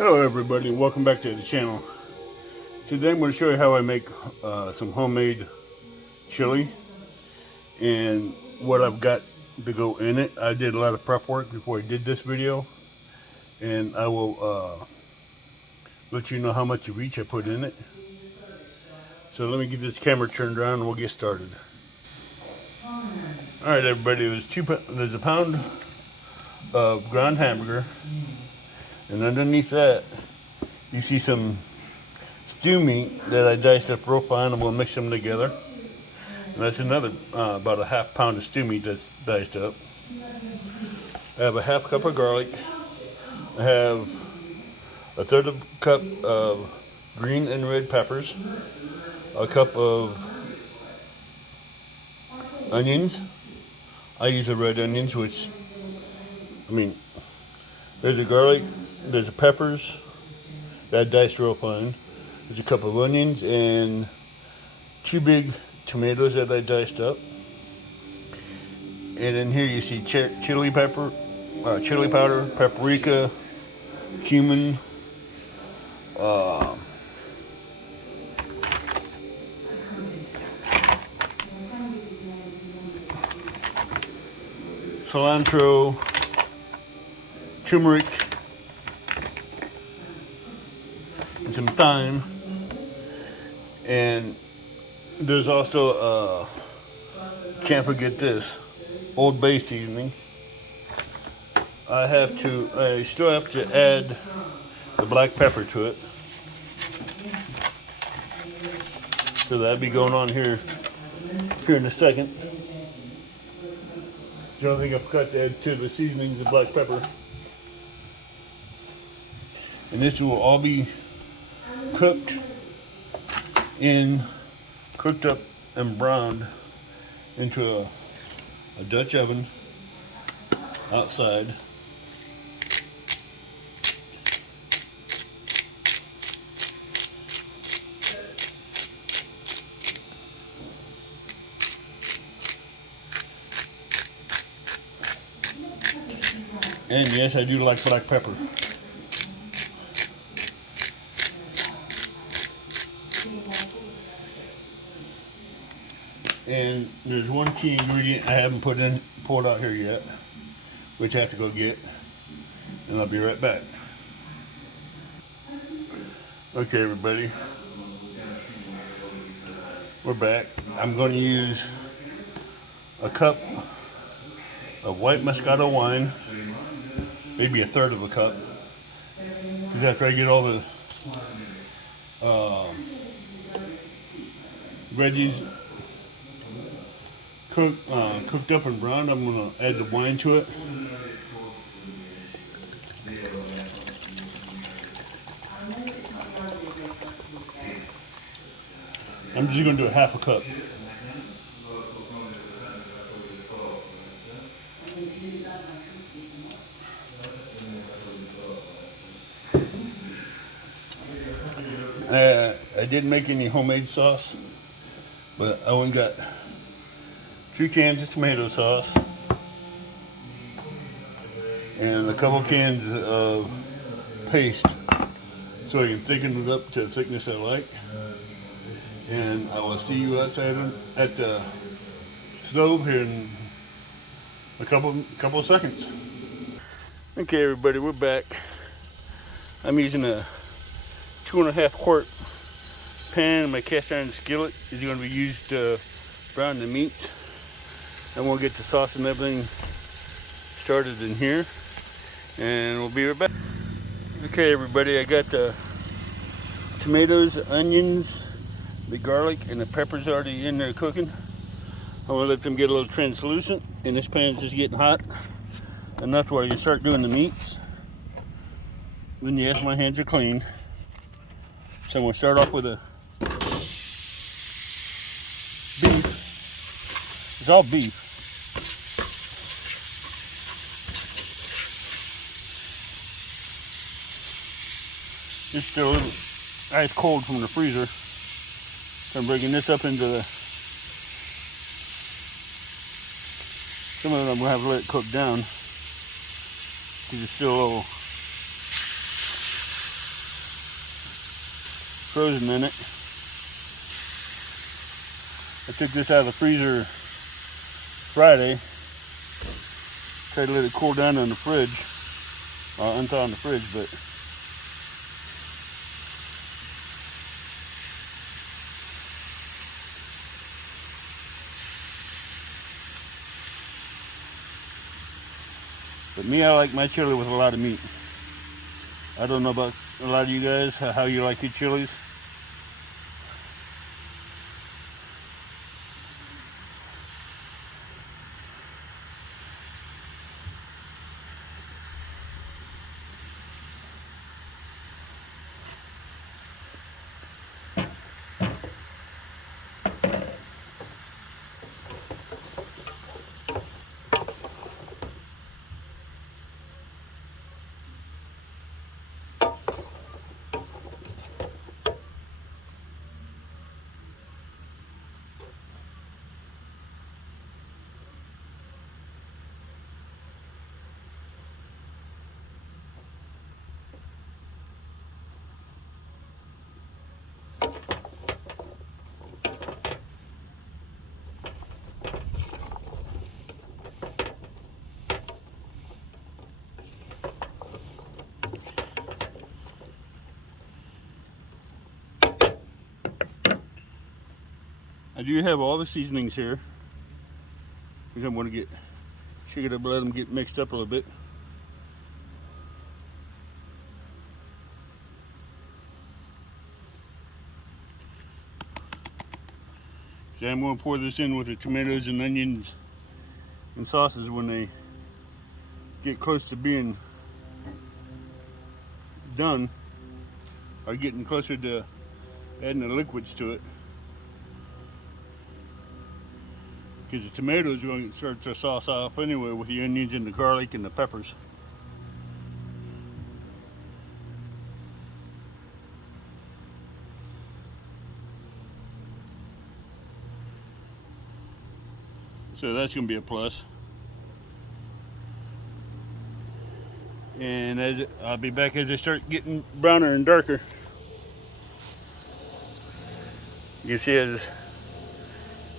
Hello everybody and welcome back to the channel. Today I'm going to show you how I make some homemade chili and what I've got to go in it. I did a lot of prep work before I did this video, and I will let you know how much of each I put in it. So let me get this camera turned around and we'll get started. Alright everybody, there's a pound of ground hamburger, and underneath that you see some stew meat that I diced up real fine, and we'll mix them together. And that's another about a half pound of stew meat that's diced up. I have a half cup of garlic. I have a third of a cup of green and red peppers, a cup of onions. I use the red onions, which, there's a garlic, there's the peppers that I diced real fine. There's a cup of onions and 2 big tomatoes that I diced up. And in here you see chili powder, paprika, cumin, cilantro, turmeric, and some thyme. And there's also, can't forget this, Old Bay seasoning. I still have to add the black pepper to it. So that'll be going on here in a second. The only thing I forgot to add to the seasoning is the black pepper. And this will all be cooked up and browned into a Dutch oven outside. And yes, I do like black pepper. And there's one key ingredient I haven't pulled out here yet, which I have to go get, and I'll be right back. Okay everybody, we're back. I'm going to use a cup of white Moscato wine, maybe a third of a cup, because after I get all the veggies cooked up and browned, I'm going to add the wine to it. I'm just going to do a half a cup. I didn't make any homemade sauce, but I went and got 2 cans of tomato sauce and a couple cans of paste so I can thicken it up to the thickness I like. And I will see you outside at the stove here in a couple of seconds. Okay everybody, we're back. I'm using a 2.5 quart pan, and my cast iron skillet is going to be used to brown the meat. I'm going to get the sauce and everything started in here, and we'll be right back. Okay everybody, I got the tomatoes, the onions, the garlic, and the peppers already in there cooking. I'm going to let them get a little translucent, and this pan's just getting hot enough where you start doing the meats. Then yes, my hands are clean. So I'm going to start off with a beef. It's all beef. Just a little ice cold from the freezer. So I'm bringing this up into the... Some of it I'm going to have to let it cook down, because it's still a little frozen in it. I took this out of the freezer Friday. Tried to let it cool down in the fridge. Unthaw in the fridge, but me, I like my chili with a lot of meat. I don't know about a lot of you guys, how you like your chilies. I do have all the seasonings here. Because I want to shake it up, let them get mixed up a little bit. So I'm going to pour this in with the tomatoes and onions and sauces when they get close to being done, or getting closer to adding the liquids to it. Because the tomatoes are going to start to sauce off anyway with the onions and the garlic and the peppers. So that's going to be a plus. And I'll be back as they start getting browner and darker. You can see as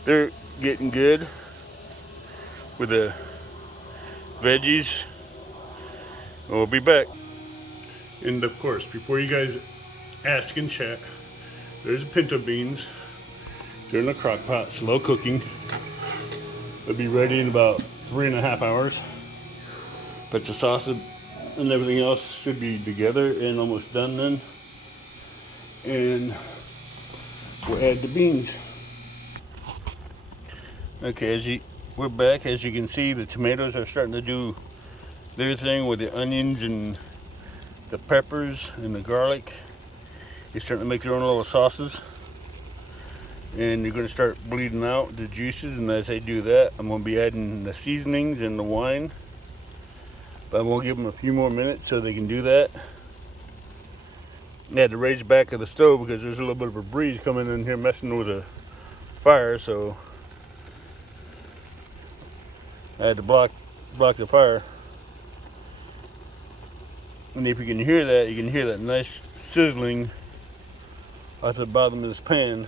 they're getting good with the veggies. We'll be back. And of course, before you guys ask in chat, there's pinto beans. They're in a crock pot, slow cooking. They'll be ready in about 3.5 hours. But the sausage and everything else should be together and almost done then. And we'll add the beans. Okay, we're back. As you can see, the tomatoes are starting to do their thing with the onions and the peppers and the garlic. They're starting to make their own little sauces. And you're going to start bleeding out the juices, and as they do that, I'm going to be adding the seasonings and the wine. But I'm going to give them a few more minutes so they can do that. I had to raise the back of the stove because there's a little bit of a breeze coming in here messing with the fire, so I had to block the fire. And if you can hear that, you can hear that nice sizzling at the bottom of this pan.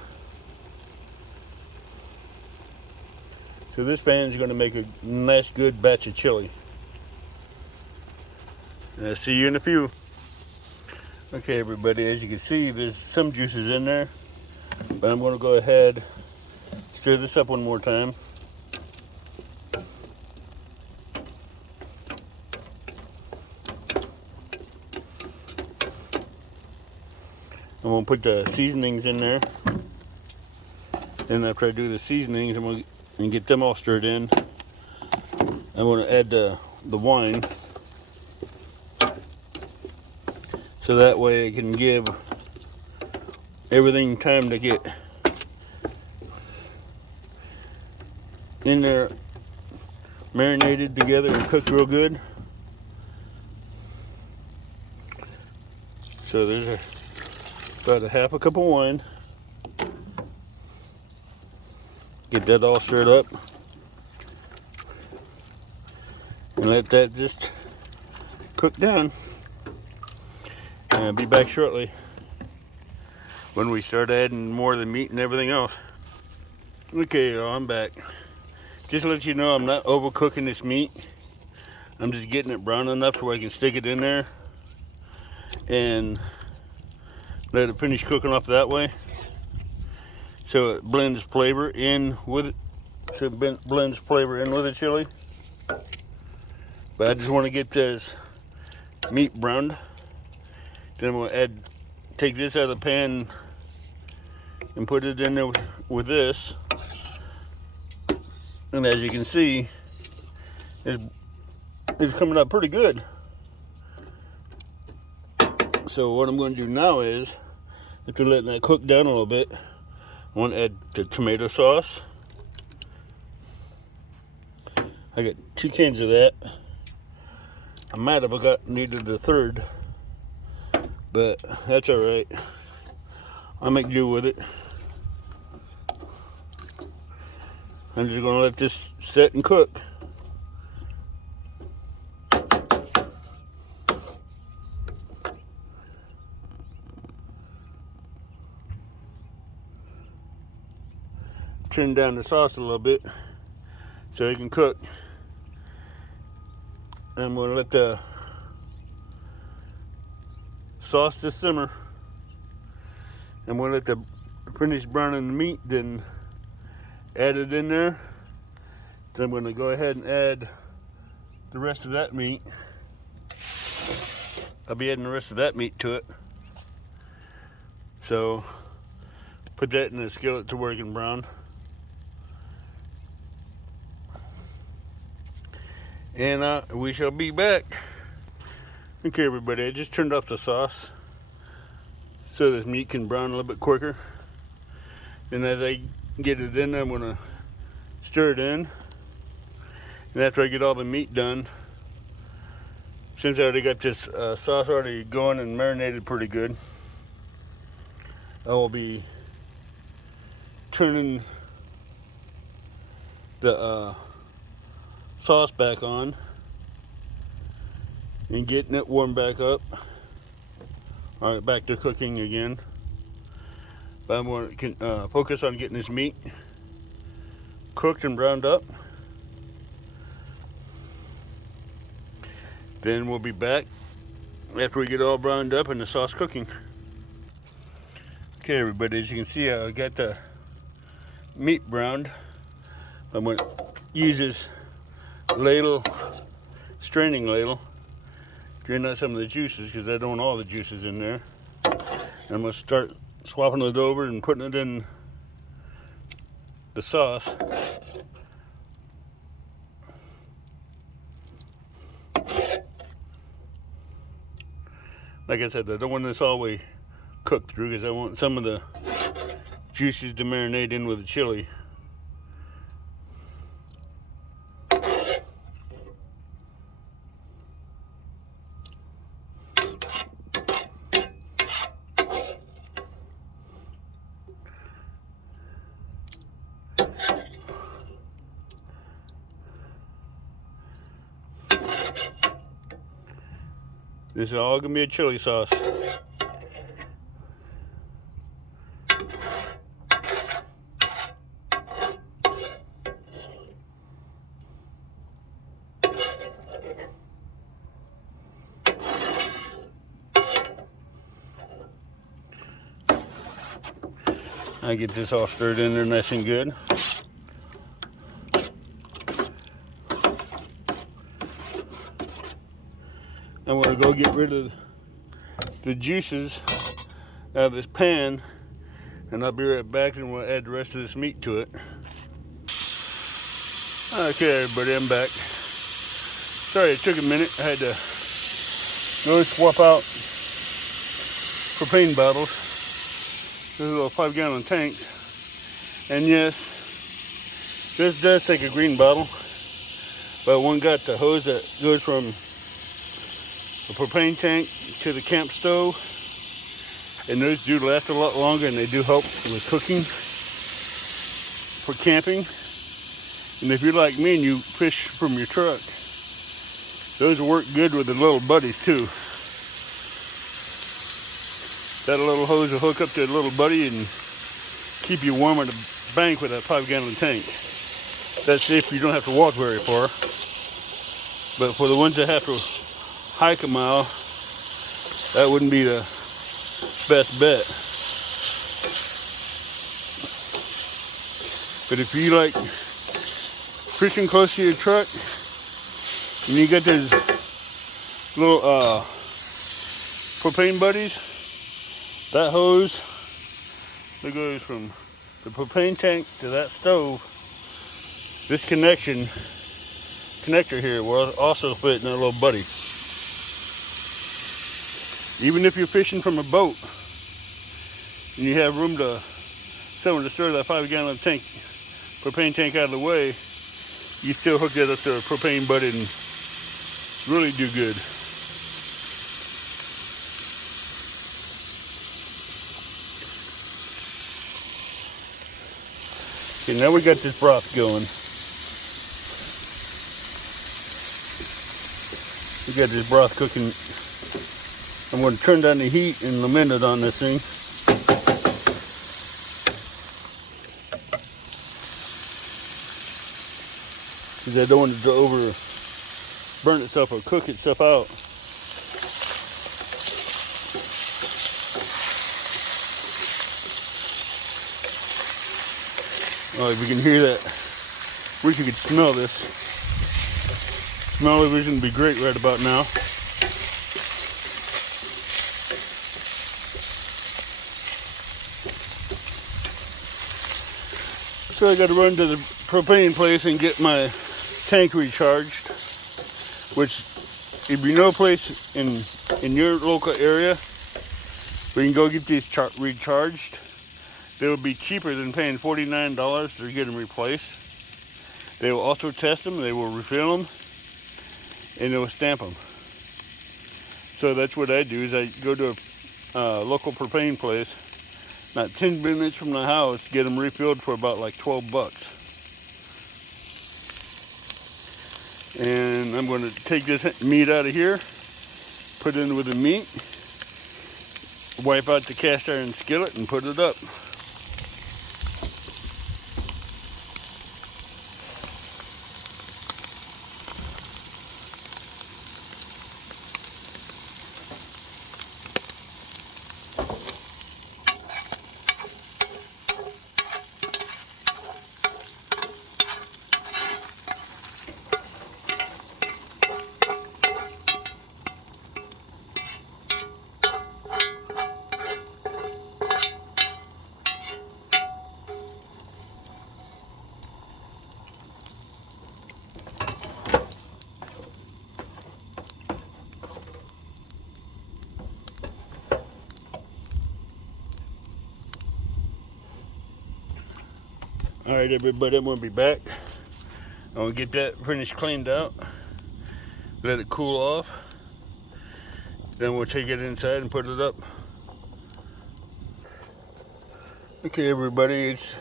So this pan is going to make a nice good batch of chili. And I'll see you in a few. Okay everybody, as you can see, there's some juices in there, but I'm going to go ahead, stir this up one more time. I'm going to put the seasonings in there. Then after I do the seasonings, I'm going to get them all stirred in. I'm going to add the wine. So that way it can give everything time to get in there, marinated together and cooked real good. So there's about a half a cup of wine. Get that all stirred up. And let that just cook down. And I'll be back shortly. when we start adding more of the meat and everything else. Okay, I'm back. Just to let you know, I'm not overcooking this meat. I'm just getting it brown enough where I can stick it in there and let it finish cooking off that way, so it blends flavor in with it. So it blends flavor in with the chili. But I just want to get this meat browned. Then I'm going to take this out of the pan and put it in there with this. And as you can see, it's coming out pretty good. So what I'm going to do now is, after letting that cook down a little bit, I want to add the tomato sauce. I got 2 cans of that. I might have needed a third, but that's all right. I'll make do with it. I'm just going to let this sit and cook. Turn down the sauce a little bit so it can cook. I'm going to let the sauce just simmer. I'm going to let the finish browning the meat, then add it in there. Then I'm going to go ahead and add the rest of that meat. I'll be adding the rest of that meat to it. So put that in the skillet to where it can brown. And we shall be back. Okay, everybody, I just turned off the sauce so this meat can brown a little bit quicker. And as I get it in, I'm gonna stir it in. And after I get all the meat done, since I already got this sauce already going and marinated pretty good, I will be turning the sauce back on and getting it warmed back up. All right, back to cooking again. But I'm going to focus on getting this meat cooked and browned up. Then we'll be back after we get all browned up and the sauce cooking. Okay, everybody, as you can see, I got the meat browned. I'm going to use this straining ladle, drain out some of the juices because I don't want all the juices in there. And I'm going to start swapping it over and putting it in the sauce. Like I said, I don't want this all the way cooked through because I want some of the juices to marinate in with the chili. This is all gonna be a chili sauce. I get this all stirred in there nice and good. I'm going to go get rid of the juices out of this pan, and I'll be right back and we'll add the rest of this meat to it. Okay, everybody, I'm back. Sorry it took a minute. I had to go swap out propane bottles. This is a little 5-gallon tank. And yes, this does take a green bottle, but one got the hose that goes from the propane tank to the camp stove, and those do last a lot longer, and they do help with cooking for camping. And if you're like me and you fish from your truck, those work good with the little buddies too. That little hose will hook up to a little buddy and keep you warm on the bank with that 5-gallon tank. That's if you don't have to walk very far. But for the ones that have to hike a mile, that wouldn't be the best bet. But if you like fishing close to your truck and you got those little propane buddies, that hose that goes from the propane tank to that stove, this connector here will also fit in that little buddy. Even if you're fishing from a boat and you have room to someone to store that 5-gallon tank, propane tank out of the way, you still hook that up to a propane buddy and really do good. Okay, now we got this broth going. We got this broth cooking. I'm going to turn down the heat in a minute on this thing. Because I don't want it to burn itself or cook itself out. Oh, if you can hear that, wish you could smell this. Smell-o-vision would be great right about now. So I got to run to the propane place and get my tank recharged, which if you know a place in your local area where you can go get these recharged, they will be cheaper than paying $49 to get them replaced. They will also test them, they will refill them, and they will stamp them. So that's what I do, is I go to a local propane place, not 10 minutes from the house, get them refilled for about like $12. And I'm going to take this meat out of here, put it in with the meat, wipe out the cast iron skillet, and put it up. Alright everybody, I'm going to be back. I'm going to get that finished cleaned out, let it cool off, then we'll take it inside and put it up. Okay everybody, it's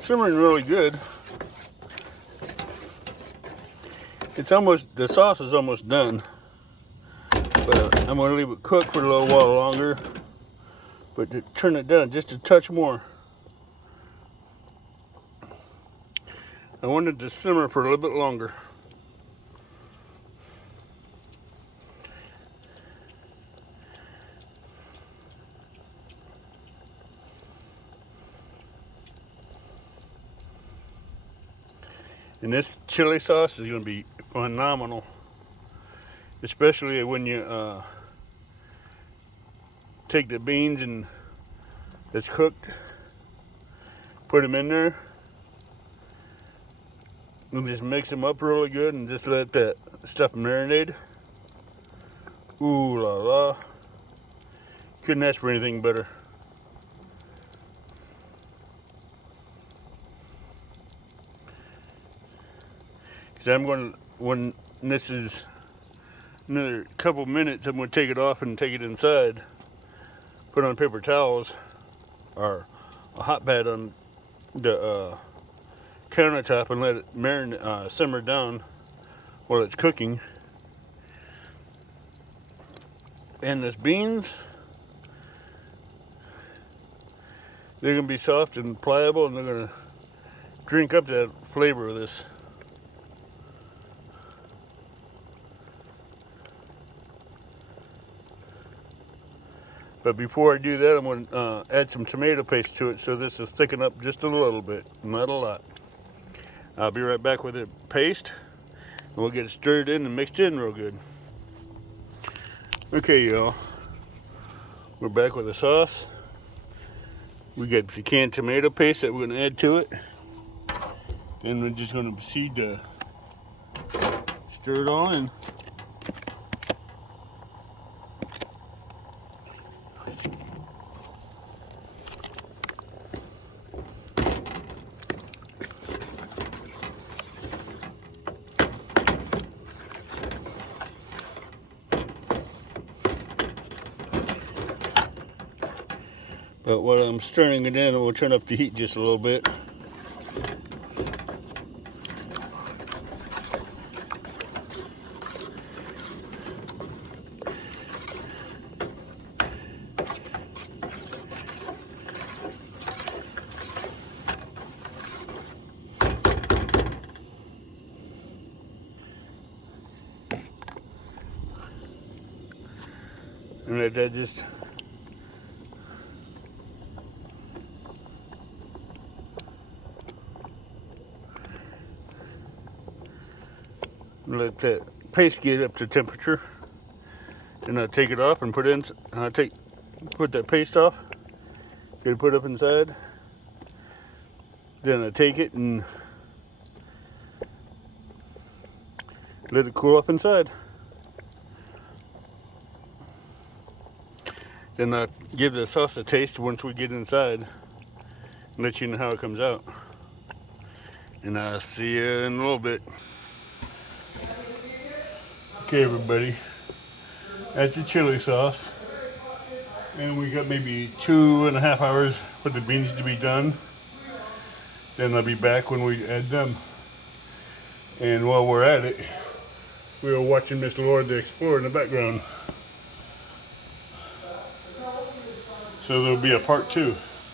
simmering really good. It's almost, the sauce is almost done, but I'm going to leave it cook for a little while longer, but to turn it down just a touch more. I wanted to simmer for a little bit longer. And this chili sauce is going to be phenomenal, especially when you take the beans and that's cooked, put them in there, and just mix them up really good and just let that stuff marinate. Ooh la la. Couldn't ask for anything better. Because I'm going to, when this is another couple minutes, I'm going to take it off and take it inside. Put on paper towels or a hot pad on the countertop and let it simmer down while it's cooking. And this beans, They're gonna be soft and pliable, and they're gonna drink up that flavor of this. But before I do that, I'm going to add some tomato paste to it so this is thicken up just a little bit, not a lot. I'll be right back with the paste, and we'll get it stirred in and mixed in real good. Okay, y'all, we're back with the sauce. We got the canned tomato paste that we're going to add to it. Then we're just going to proceed to stir it all in. But while I'm stirring it in, we'll turn up the heat just a little bit. And let that just let that paste get up to temperature. Then I'll take it off and put it in. Put that paste off. Get it put up inside. Then I take it and let it cool off inside. Then I'll give the sauce a taste once we get inside and let you know how it comes out. And I'll see you in a little bit. Okay, everybody, that's the chili sauce. And we got maybe 2.5 hours for the beans to be done. Then I'll be back when we add them. And while we're at it, we were watching Miss Laura the Explorer in the background. So there'll be a part 2.